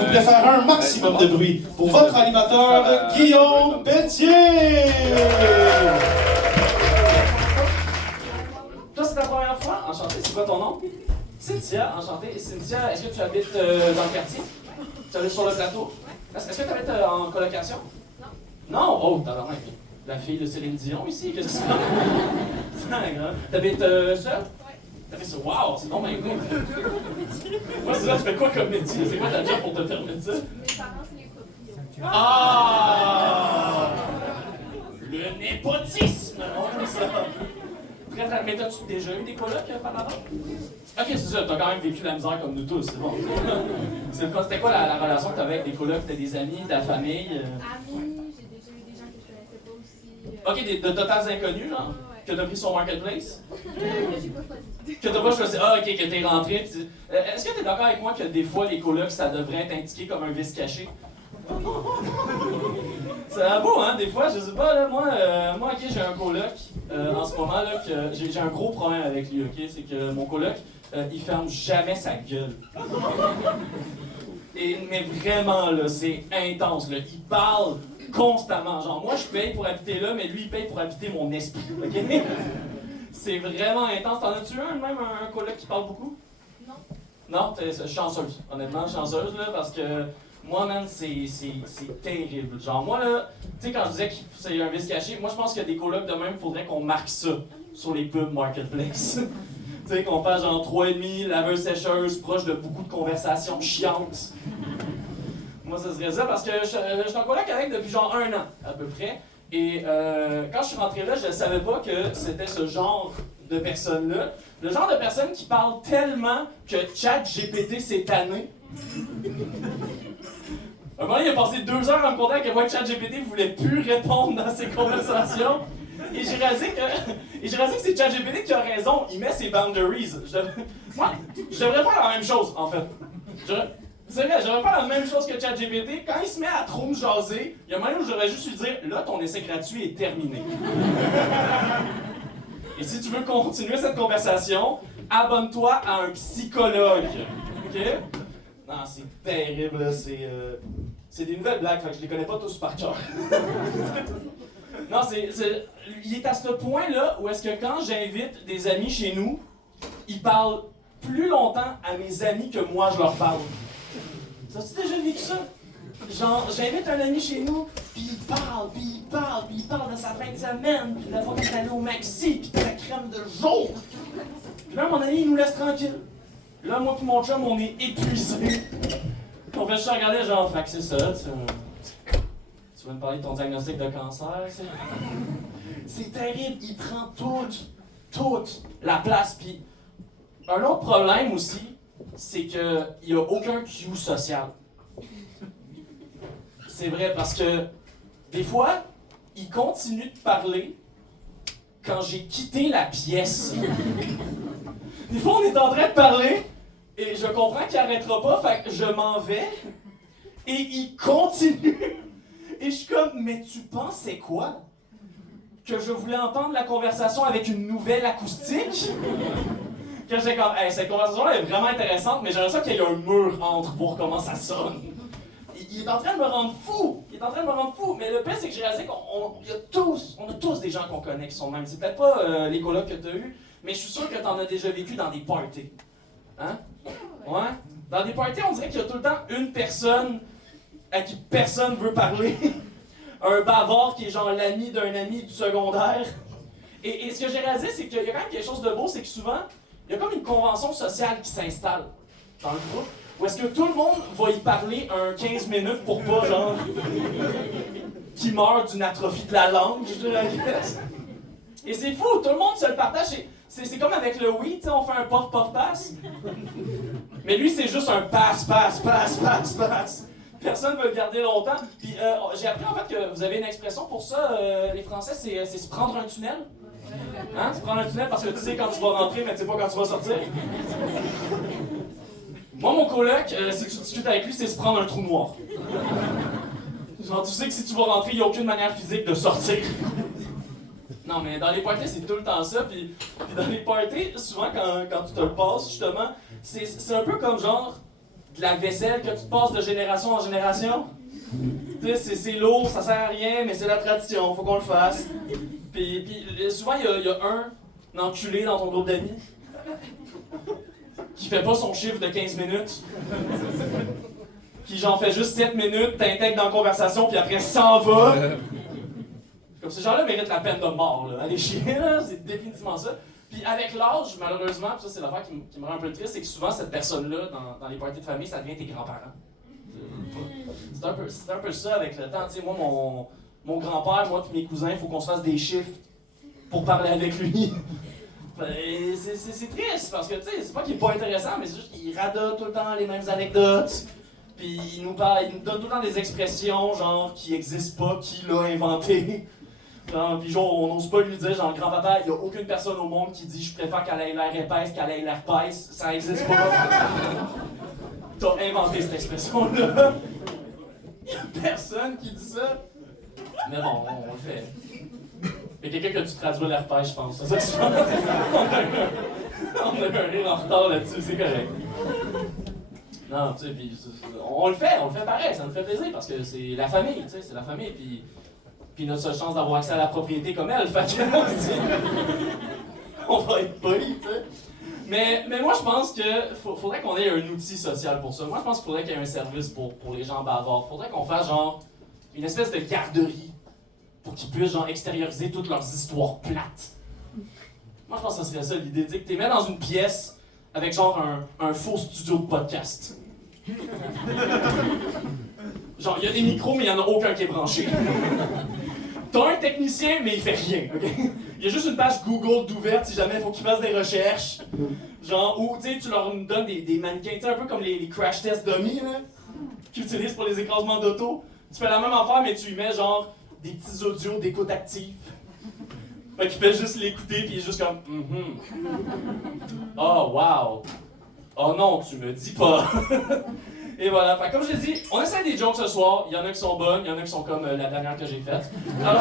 vous plaît, faire un maximum de bruit pour votre animateur, Guillaume Pelletier! Toi, c'est ta première fois? Enchanté, c'est quoi ton nom? Cynthia, enchanté. Cynthia, est-ce que tu habites dans le quartier? Tu habites sur le plateau? Est-ce que tu habites en colocation? Non. Non? Oh, t'as vraiment la fille de Céline Dion ici, qu'est-ce que c'est? C'est grave. T'habites seule? T'habites seule? Wow, c'est bon, ben écoute. Moi, c'est ça, tu fais quoi comme métier? C'est quoi ta job pour te permettre ça? Mes parents, c'est les couples. Ah! Le népotisme! On aime ça. Très, très. Mais t'as-tu déjà eu des colocs par avant? Ok, c'est ça, t'as quand même vécu la misère comme nous tous, c'est bon. C'était quoi la relation que t'avais avec des colocs? T'as des amis, ta famille? Amis, j'ai déjà eu des gens que je connaissais pas aussi. Ok, de totales inconnus, genre? Ouais. Que t'as pris sur Marketplace? Que j'ai pas choisi. Que t'as pas choisi. Ah, ok, que t'es rentré. Est-ce que t'es d'accord avec moi que des fois, les colocs, ça devrait être indiqué comme un vice caché? C'est beau, hein, des fois, je sais pas, là, moi, ok, j'ai un coloc, en ce moment, là, que j'ai un gros problème avec lui, ok, c'est que mon coloc, il ferme jamais sa gueule. Mais vraiment, là, c'est intense, là, il parle constamment, genre, moi, je paye pour habiter là, mais lui, il paye pour habiter mon esprit, ok? C'est vraiment intense. T'en as-tu même un coloc qui parle beaucoup? Non. Non, t'es chanceuse, honnêtement, chanceuse, là, parce que moi, man, c'est terrible. Genre, moi, là, tu sais, quand je disais que c'est un vice caché, moi, je pense qu'il y a des colocs de même, il faudrait qu'on marque ça sur les pubs Marketplace. Tu sais, qu'on fasse genre 3,5, laveuse sécheuse, proche de beaucoup de conversations chiantes. Moi, ça serait ça, parce que je suis en coloc avec depuis genre 1 an, à peu près. Et quand je suis rentré là, je ne savais pas que c'était ce genre de personne-là. Le genre de personne qui parle tellement que ChatGPT s'est tanné. Un moment, il a passé 2 heures à me conter à quel point ChatGPT ne voulait plus répondre dans ses conversations. Et j'ai réalisé que c'est ChatGPT qui a raison. Il met ses boundaries. Moi, je devrais faire la même chose, en fait. C'est vrai, j'aurais faire la même chose que ChatGPT. Quand il se met à trop me jaser, il y a un moment où j'aurais juste lui dire « Là, ton essai gratuit est terminé. » Et si tu veux continuer cette conversation, abonne-toi à un psychologue. OK? Non, c'est terrible, là. C'est des nouvelles blagues, fait que je les connais pas tous par cœur. Non, il est à ce point-là où est-ce que quand j'invite des amis chez nous, ils parlent plus longtemps à mes amis que moi je leur parle. As-tu déjà vécu ça? Genre, j'invite un ami chez nous, puis il parle de sa fin de semaine, puis de la fois qu'il est allé au Maxi, puis de sa crème de jour. Puis là, mon ami, il nous laisse tranquille. Là, moi puis mon chum, on est épuisés. On fait juste regarder, genre, fait que c'est ça, tu veux me parler de ton diagnostic de cancer, c'est... C'est terrible, il prend toute la place, puis... Un autre problème aussi, c'est qu'il n'y a aucun cue social. C'est vrai, parce que des fois, il continue de parler quand j'ai quitté la pièce. Des fois, on est en train de parler, et je comprends qu'il n'arrêtera pas, fait que je m'en vais, et il continue. Et je suis comme, mais tu pensais quoi? Que je voulais entendre la conversation avec une nouvelle acoustique? Que j'étais comme, hey, cette conversation-là est vraiment intéressante, mais j'aimerais ça qu'il y ait un mur entre pour voir comment ça sonne. Il est en train de me rendre fou! Mais le pire, c'est que j'ai réalisé qu'on a tous des gens qu'on connaît qui sont même. C'est peut-être pas les colocs que t'as eu, mais je suis sûr que t'en as déjà vécu dans des parties. Hein? Ouais? Dans des parties, on dirait qu'il y a tout le temps une personne à qui personne veut parler. Un bavard qui est genre l'ami d'un ami du secondaire. Et ce que j'ai réalisé, c'est qu'il y a quand même quelque chose de beau, c'est que souvent, il y a comme une convention sociale qui s'installe dans le groupe, où est-ce que tout le monde va y parler un 15 minutes pour pas, genre, qu'il meurt d'une atrophie de la langue, je dirais. Et c'est fou, tout le monde se le partage. C'est comme avec le oui, tu sais, on fait un puff-puff-pass. Mais lui, c'est juste un pass. Personne ne veut le garder longtemps. Puis j'ai appris en fait que vous avez une expression pour ça, les Français, c'est se prendre un tunnel. Hein? Se prendre un tunnel parce que tu sais quand tu vas rentrer, mais tu sais pas quand tu vas sortir. Moi, mon coloc, si tu discutes avec lui, c'est se prendre un trou noir. Genre, tu sais que si tu vas rentrer, il n'y a aucune manière physique de sortir. Non, mais dans les parties, c'est tout le temps ça. Puis dans les parties, souvent, quand tu te le passes, justement, c'est un peu comme genre de la vaisselle que tu te passes de génération en génération. Tu sais, c'est lourd, ça sert à rien, mais c'est la tradition, faut qu'on le fasse. Puis souvent, il y a un enculé dans ton groupe d'amis qui fait pas son chiffre de 15 minutes. Qui j'en fait juste 7 minutes, t'intègres dans la conversation, puis après s'en va. Comme ces gens-là méritent la peine de mort, là. Allez chier, là, c'est définitivement ça. Puis avec l'âge, malheureusement, puis ça c'est l'affaire qui me rend un peu triste, c'est que souvent cette personne-là, dans les parties de famille, ça devient tes grands-parents. C'est un peu ça avec le temps. Tu sais, moi, mon grand-père, moi et mes cousins, il faut qu'on se fasse des chiffres pour parler avec lui. C'est triste, parce que, tu sais, c'est pas qu'il est pas intéressant, mais c'est juste qu'il radote tout le temps les mêmes anecdotes. Puis il nous donne tout le temps des expressions, genre, qui existent pas, qui l'a inventé. Genre, puis genre, on n'ose pas lui dire, genre, grand-papa, il y a aucune personne au monde qui dit « je préfère qu'elle ait l'air épaisse qu'elle ait l'air pèse », ça existe pas. T'as inventé cette expression-là. Il y a personne qui dit ça. Mais bon, on le fait. Il y a quelqu'un que tu traduis l'air pêche, je pense. C'est ça que tu penses? On a un rire en retard là-dessus, c'est correct. Non, tu sais, puis on le fait pareil, ça nous fait plaisir parce que c'est la famille, tu sais, c'est la famille, puis notre seule chance d'avoir accès à la propriété comme elle, fait que on va être poli, tu sais. Mais moi, je pense que faudrait qu'on ait un outil social pour ça. Moi, je pense qu'il faudrait qu'il y ait un service pour les gens bavards. Faudrait qu'on fasse, genre, une espèce de garderie pour qu'ils puissent, genre, extérioriser toutes leurs histoires plates. Moi, je pense que ce serait ça l'idée. Tu les mets dans une pièce avec, genre, un faux studio de podcast. Genre, il y a des micros, mais il n'y en a aucun qui est branché. T'as un technicien, mais il fait rien, ok? Il y a juste une page Google d'ouverte si jamais il faut qu'ils fassent des recherches. Genre, ou tu sais, tu leur donnes des mannequins, tu sais, un peu comme les crash test dummies, là, qu'ils utilisent pour les écrasements d'auto. Tu fais la même affaire, mais tu lui mets genre des petits audios d'écoute active. Fait qu'il fait juste l'écouter, puis il est juste comme Oh, wow! Oh non, tu me dis pas! Et voilà, fait, comme je l'ai dit, on essaie des jokes ce soir. Il y en a qui sont bonnes, il y en a qui sont comme la dernière que j'ai faite. Alors...